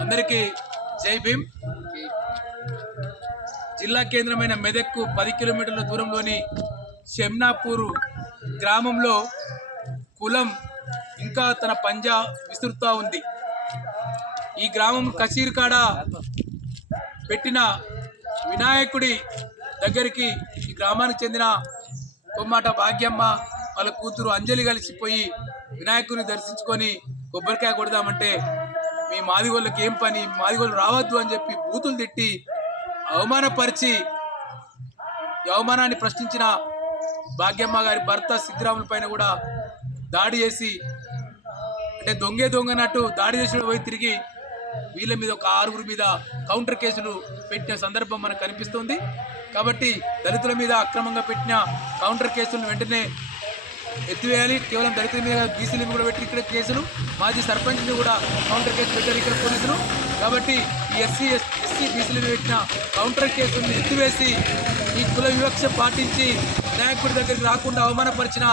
అందరికీ జై భీమ్. జిల్లా కేంద్రమైన మెదక్కు 10 కిలోమీటర్ల దూరంలోని షెమ్నాపూర్ గ్రామంలో కులం ఇంకా తన పంజా విసురుతూ ఉంది. ఈ గ్రామం కసీర్కాడ పెట్టిన వినాయకుడి దగ్గరికి ఈ గ్రామానికి చెందిన కొమ్మాట భాగ్యమ్మ వాళ్ళ కూతురు అంజలి కలిసిపోయి వినాయకుడిని దర్శించుకొని కొబ్బరికాయ కొడదామంటే మీ మాదిగోళ్ళకి ఏం పని, మాదిగోళ్ళు రావద్దు అని చెప్పి బూతులు తిట్టి అవమానపరిచి అవమానాన్ని ప్రశ్నించిన భాగ్యమ్మ గారి భర్త సిద్ధరాముల పైన కూడా దాడి చేసి, అంటే దొంగనట్టు దాడి చేసిన పోయి తిరిగి వీళ్ళ మీద ఒక 6 మీద కౌంటర్ కేసులు పెట్టిన సందర్భం మనకు కనిపిస్తుంది. కాబట్టి దళితుల మీద అక్రమంగా పెట్టిన కౌంటర్ కేసులను వెంటనే ఎత్తివేయాలి. కేవలం దళితుల మీద బీసీల కూడా పెట్టి ఇక్కడ కేసులు, మాజీ సర్పంచ్ని కూడా కౌంటర్ కేసు పెట్టారు ఇక్కడ పోలీసులు. కాబట్టి ఈ ఎస్సీ బీసీల మీద పెట్టిన కౌంటర్ కేసులను ఎత్తివేసి ఈ కుల వివక్ష పాటించి వినాయకుడి దగ్గరికి రాకుండా అవమానపరిచిన